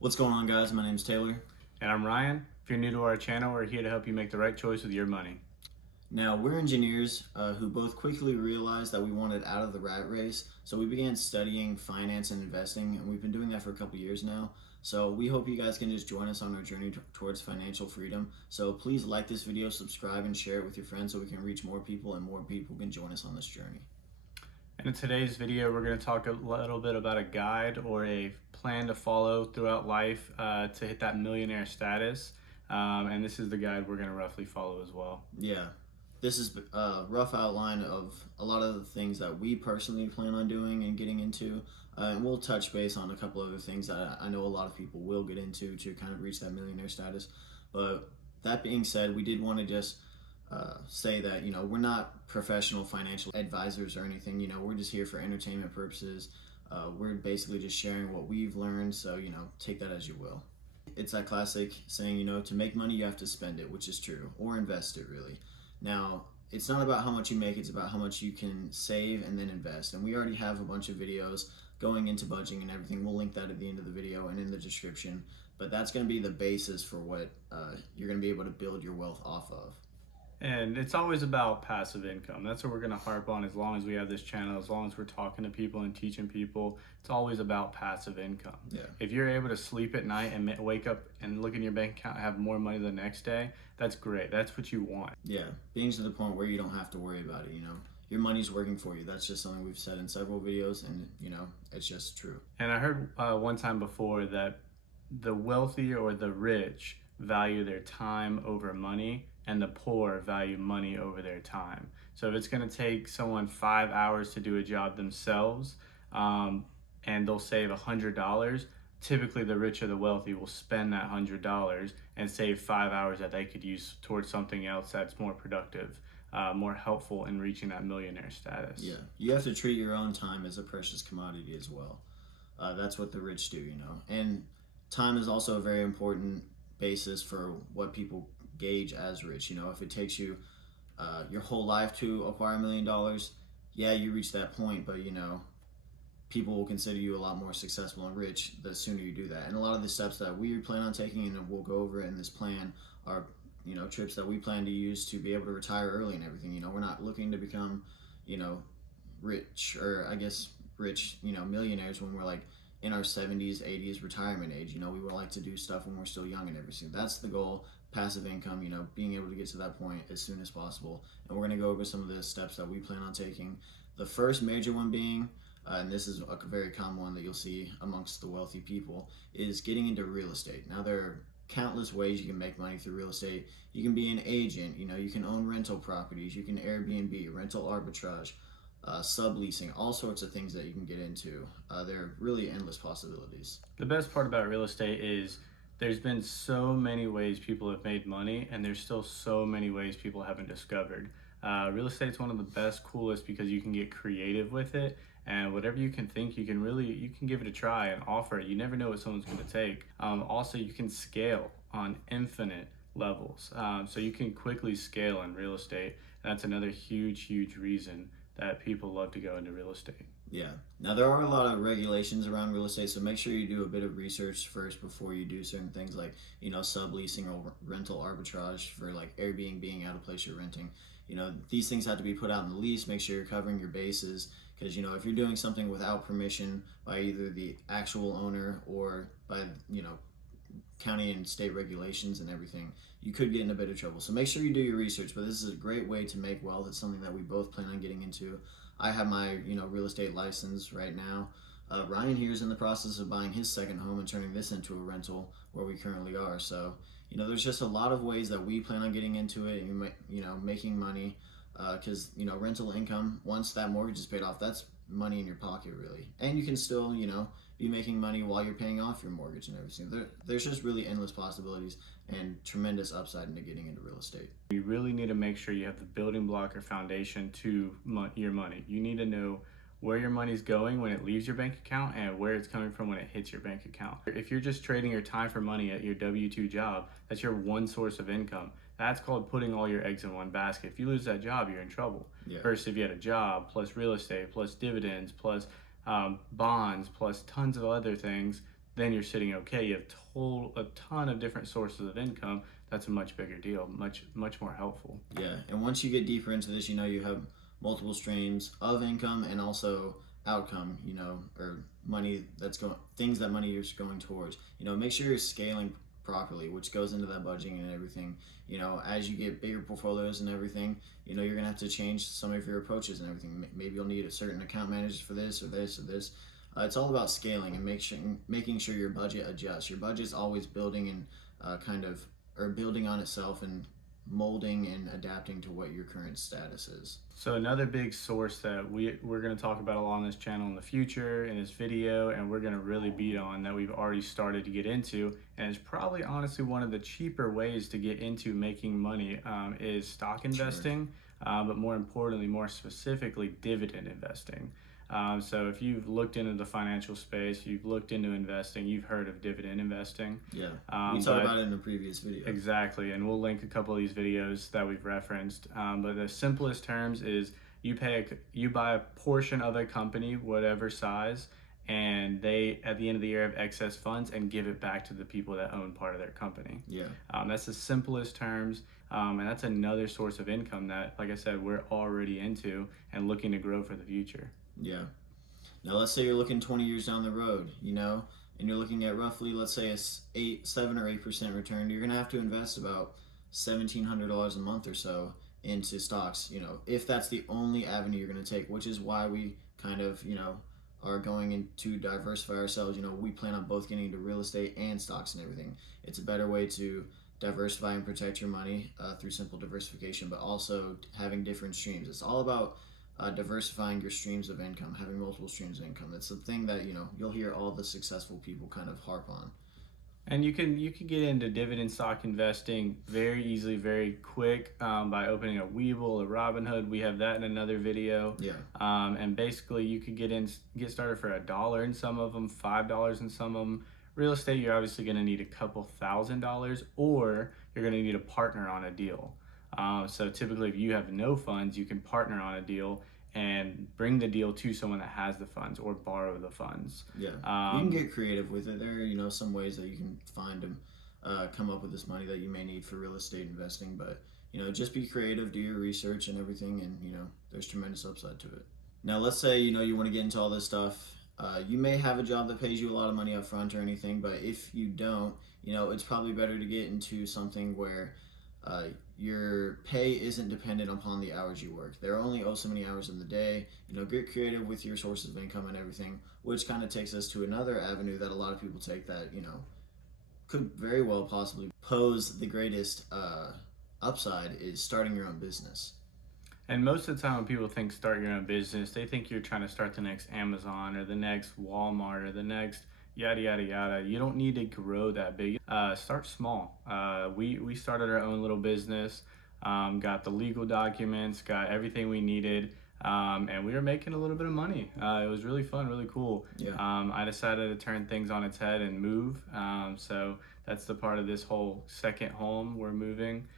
What's going on, guys? My name's Taylor. And I'm Ryan. If you're new to our channel, we're here to help you make the right choice with your money. Now, we're engineers who both quickly realized that we wanted out of the rat race, so we began studying finance and investing, and we've been doing that for a couple years now. So we hope you guys can just join us on our journey towards financial freedom. So please like this video, subscribe, and share it with your friends so we can reach more people and more people can join us on this journey. And in today's video, we're going to talk a little bit about a guide or a plan to follow throughout life to hit that millionaire status. And this is the guide we're going to roughly follow as well. Yeah. This is a rough outline of a lot of the things that we personally plan on doing and getting into. And we'll touch base on a couple other things that I know a lot of people will get into to kind of reach that millionaire status. But that being said, we did want to just say that, we're not professional financial advisors or anything. We're just here for entertainment purposes. We're basically just sharing what we've learned. So, take that as you will. It's that classic saying, to make money, you have to spend it, which is true, or invest it, really. Now, it's not about how much you make, it's about how much you can save and then invest. And we already have a bunch of videos going into budgeting and everything. We'll link that at the end of the video and in the description. But that's going to be the basis for what you're going to be able to build your wealth off of. And it's always about passive income. That's what we're going to harp on as long as we have this channel, as long as we're talking to people and teaching people. It's always about passive income. Yeah. If you're able to sleep at night and wake up and look in your bank account and have more money the next day, that's great. That's what you want. Yeah, being to the point where you don't have to worry about it, Your money's working for you. That's just something we've said in several videos, and, it's just true. And I heard one time before that the wealthy or the rich value their time over money, and the poor value money over their time. So if it's going to take someone 5 hours to do a job themselves, and they'll save $100, typically the rich or the wealthy will spend that $100 and save 5 hours that they could use towards something else that's more productive, more helpful in reaching that millionaire status. Yeah, you have to treat your own time as a precious commodity as well. That's what the rich do, And time is also a very important basis for what people gauge as rich. If it takes you your whole life to acquire $1 million, yeah, you reach that point, but people will consider you a lot more successful and rich the sooner you do that. And a lot of the steps that we plan on taking, and we'll go over in this plan, are trips that we plan to use to be able to retire early and everything. We're not looking to become rich, or I guess rich, millionaires when we're like in our 70s, 80s, retirement age. We would like to do stuff when we're still young and everything. That's the goal. Passive income, being able to get to that point as soon as possible. And we're going to go over some of the steps that we plan on taking. The first major one being, and this is a very common one that you'll see amongst the wealthy people, is getting into real estate. Now, there are countless ways you can make money through real estate. You can be an agent, you can own rental properties, you can Airbnb, rental arbitrage, subleasing, all sorts of things that you can get into. There are really endless possibilities. The best part about real estate is there's been so many ways people have made money, and there's still so many ways people haven't discovered. Real estate's one of the best, coolest, because you can get creative with it, and whatever you can think, you can give it a try and offer it. You never know what someone's going to take. Also, you can scale on infinite levels, so you can quickly scale in real estate. That's another huge reason that people love to go into real estate. Yeah. Now, there are a lot of regulations around real estate, so make sure you do a bit of research first before you do certain things like, subleasing or rental arbitrage for like Airbnb being out of place you're renting. These things have to be put out in the lease. Make sure you're covering your bases, because, if you're doing something without permission by either the actual owner or by, county and state regulations and everything, you could get in a bit of trouble. So make sure you do your research, but this is a great way to make wealth. It's something that we both plan on getting into. I have my, real estate license right now. Ryan here is in the process of buying his second home and turning this into a rental where we currently are. So, there's just a lot of ways that we plan on getting into it and, making money, because, rental income, once that mortgage is paid off, that's money in your pocket, really. And you can still, be making money while you're paying off your mortgage and everything. There's just really endless possibilities and tremendous upside into getting into real estate. You really need to make sure you have the building block or foundation to your money. You need to know where your money's going when it leaves your bank account and where it's coming from when it hits your bank account. If you're just trading your time for money at your W-2 job, that's your one source of income. That's called putting all your eggs in one basket. If you lose that job, you're in trouble. Yeah. Versus if you had a job plus real estate plus dividends plus bonds plus tons of other things, then you're sitting okay. You have a ton of different sources of income. That's a much bigger deal, much more helpful. Yeah, and once you get deeper into this, you have multiple streams of income and also outcome, or money that's going things that money is going towards. Make sure you're scaling properly, which goes into that budgeting and everything. As you get bigger portfolios and everything, you're gonna have to change some of your approaches and everything. Maybe you'll need a certain account manager for this or this or this. It's all about scaling and making sure your budget adjusts. Your budget's always building and kind of or building on itself and molding and adapting to what your current status is. So another big source that we're going to talk about a lot on this channel in the future in this video, and we're going to really beat on that we've already started to get into, and it's probably honestly one of the cheaper ways to get into making money, is stock investing, but more importantly, more specifically, dividend investing. So if you've looked into the financial space, you've looked into investing, you've heard of dividend investing. Yeah, we talked about it in a previous video. Exactly, and we'll link a couple of these videos that we've referenced. But the simplest terms is you buy a portion of a company, whatever size, and they at the end of the year have excess funds and give it back to the people that own part of their company. Yeah, that's the simplest terms, and that's another source of income that, like I said, we're already into and looking to grow for the future. Yeah. Now let's say you're looking 20 years down the road, and you're looking at roughly, let's say, 7 or 8% return. You're gonna have to invest about $1,700 a month or so into stocks. If that's the only avenue you're gonna take, which is why we kind of, are going in to diversify ourselves. We plan on both getting into real estate and stocks and everything. It's a better way to diversify and protect your money through simple diversification, but also having different streams. It's all about diversifying your streams of income, having multiple streams of income. That's the thing that you'll hear all the successful people kind of harp on. And you can get into dividend stock investing very easily, very quick, by opening a Webull, a Robinhood. We have that in another video. Yeah. And basically, you could get started for $1 in some of them, $5 in some of them. Real estate, you're obviously going to need a couple $1,000s, or you're going to need a partner on a deal. So typically, if you have no funds, you can partner on a deal and bring the deal to someone that has the funds or borrow the funds. Yeah, you can get creative with it. There are, some ways that you can find and come up with this money that you may need for real estate investing. But, just be creative, do your research and everything, and, there's tremendous upside to it. Now, let's say, you want to get into all this stuff. You may have a job that pays you a lot of money up front or anything, but if you don't, it's probably better to get into something where your pay isn't dependent upon the hours you work. There are only so many hours in the day. Get creative with your sources of income and everything, which kind of takes us to another avenue that a lot of people take that, could very well possibly pose the greatest upside, is starting your own business. And most of the time when people think start your own business, they think you're trying to start the next Amazon or the next Walmart or the next yada yada yada. You don't need to grow that big. Start small. We started our own little business, got the legal documents, got everything we needed, and we were making a little bit of money. It was really fun, really cool. Yeah. I decided to turn things on its head and move. So that's the part of this whole second home we're moving.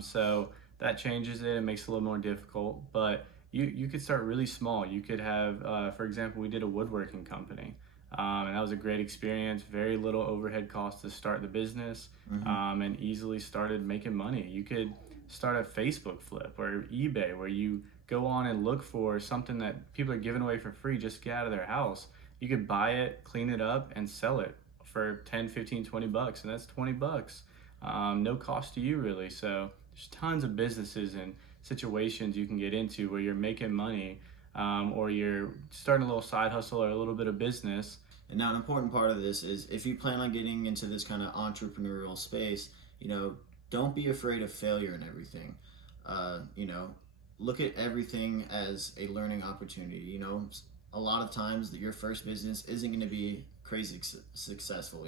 So that changes it. It makes it a little more difficult, but you could start really small. You could have, for example, we did a woodworking company. And that was a great experience. Very little overhead cost to start the business, and easily started making money. You could start a Facebook flip or eBay where you go on and look for something that people are giving away for free just to get out of their house. You could buy it, clean it up, and sell it for 10, 15, 20 bucks, and that's 20 bucks. No cost to you really. So there's tons of businesses and situations you can get into where you're making money, or you're starting a little side hustle or a little bit of business. And now an important part of this is if you plan on getting into this kind of entrepreneurial space, don't be afraid of failure and everything. Look at everything as a learning opportunity. A lot of times that your first business isn't going to be crazy successful.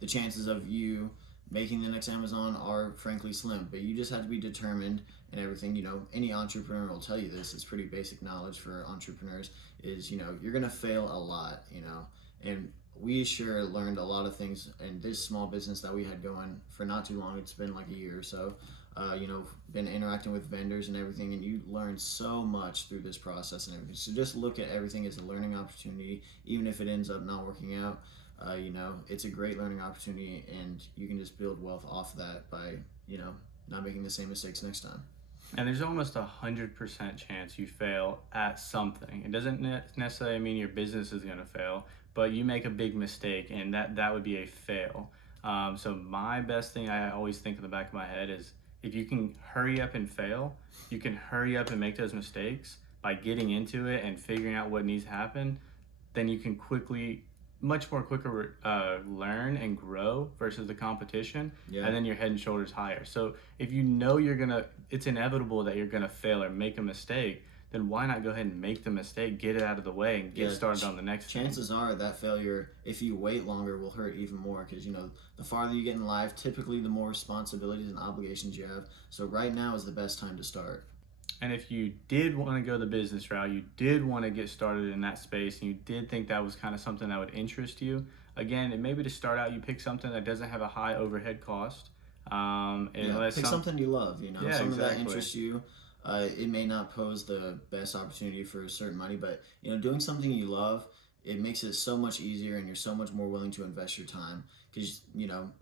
The chances of you making the next Amazon are frankly slim, but you just have to be determined and everything. Any entrepreneur will tell you this. It's pretty basic knowledge for entrepreneurs is, you're going to fail a lot, and we sure learned a lot of things in this small business that we had going for not too long. It's been like a year or so, been interacting with vendors and everything, and you learn so much through this process and everything. So just look at everything as a learning opportunity, even if it ends up not working out. It's a great learning opportunity, and you can just build wealth off that by not making the same mistakes next time. And there's almost 100% chance you fail at something. It doesn't necessarily mean your business is going to fail, but you make a big mistake, and that would be a fail. So my best thing I always think in the back of my head is, if you can hurry up and fail, you can hurry up and make those mistakes by getting into it and figuring out what needs to happen. Then you can much more quicker learn and grow versus the competition. Yeah. And then you're head and shoulders higher. So if you know it's inevitable that you're gonna fail or make a mistake, then why not go ahead and make the mistake, get it out of the way, and get started on the next thing. Chances are that failure, if you wait longer, will hurt even more, because the farther you get in life, typically the more responsibilities and obligations you have. So right now is the best time to start. And if you did want to go the business route, you did want to get started in that space, and you did think that was kind of something that would interest you, again, and maybe to start out, you pick something that doesn't have a high overhead cost. Pick something you love, Yeah, something exactly. that interests you. It may not pose the best opportunity for certain money, but doing something you love, it makes it so much easier, and you're so much more willing to invest your time, because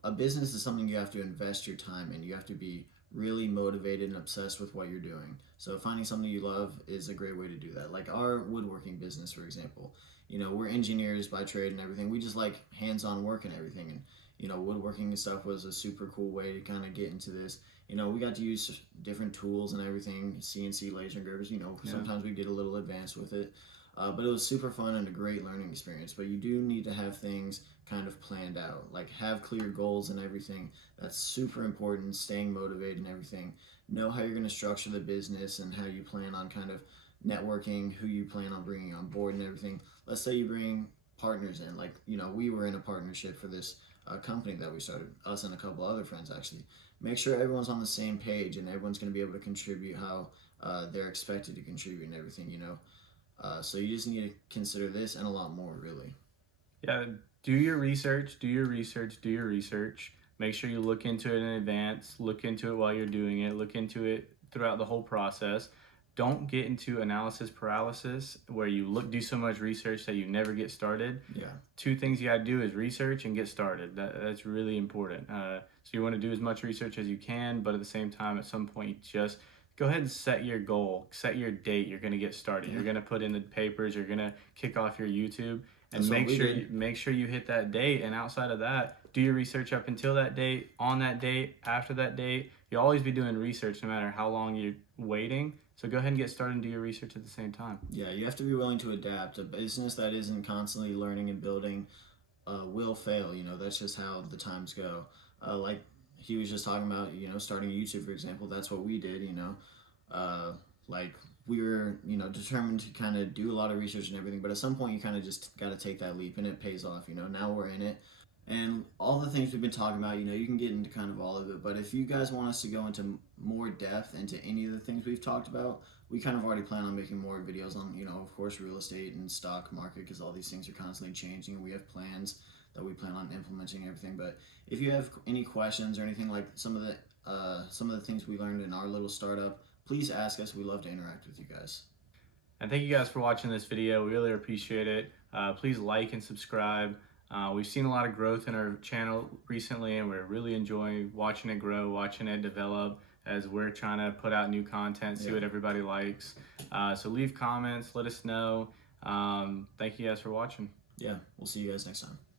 a business is something you have to invest your time in. You have to be really motivated and obsessed with what you're doing. So finding something you love is a great way to do that. Like our woodworking business, for example. We're engineers by trade and everything. We just like hands-on work and everything. And woodworking and stuff was a super cool way to kind of get into this. We got to use different tools and everything, CNC laser engravers. Sometimes we get a little advanced with it. But it was super fun and a great learning experience. But you do need to have things kind of planned out, like have clear goals and everything. That's super important, staying motivated and everything. Know how you're going to structure the business and how you plan on kind of networking, who you plan on bringing on board and everything. Let's say you bring partners in, like, we were in a partnership for this company that we started, us and a couple other friends actually. Make sure everyone's on the same page and everyone's going to be able to contribute how they're expected to contribute and everything, So you just need to consider this and a lot more, really. Yeah, do your research. Make sure you look into it in advance. Look into it while you're doing it. Look into it throughout the whole process. Don't get into analysis paralysis where you do so much research that you never get started. Yeah. 2 things you got to do is research and get started. That's really important. So you want to do as much research as you can, but at the same time, at some point, just go ahead and set your goal, set your date. You're going to get started. Yeah. You're going to put in the papers. You're going to kick off your YouTube, and make sure you hit that date. And outside of that, do your research up until that date, on that date, after that date. You'll always be doing research no matter how long you're waiting. So go ahead and get started and do your research at the same time. Yeah, you have to be willing to adapt. A business that isn't constantly learning and building will fail. That's just how the times go. Like he was just talking about, starting YouTube, for example. That's what we did. Like we were, determined to kind of do a lot of research and everything. But at some point, you kind of just got to take that leap, and it pays off. Now we're in it. And all the things we've been talking about, you can get into kind of all of it. But if you guys want us to go into more depth into any of the things we've talked about, we kind of already plan on making more videos on, of course, real estate and stock market, because all these things are constantly changing. And we have plans that we plan on implementing and everything. But if you have any questions or anything, like some of the things we learned in our little startup, please ask us. We love to interact with you guys. And thank you guys for watching this video. We really appreciate it. Please like and subscribe. We've seen a lot of growth in our channel recently, and we're really enjoying watching it grow, watching it develop as we're trying to put out new content, see what everybody likes. So leave comments, let us know. Thank you guys for watching. Yeah, we'll see you guys next time.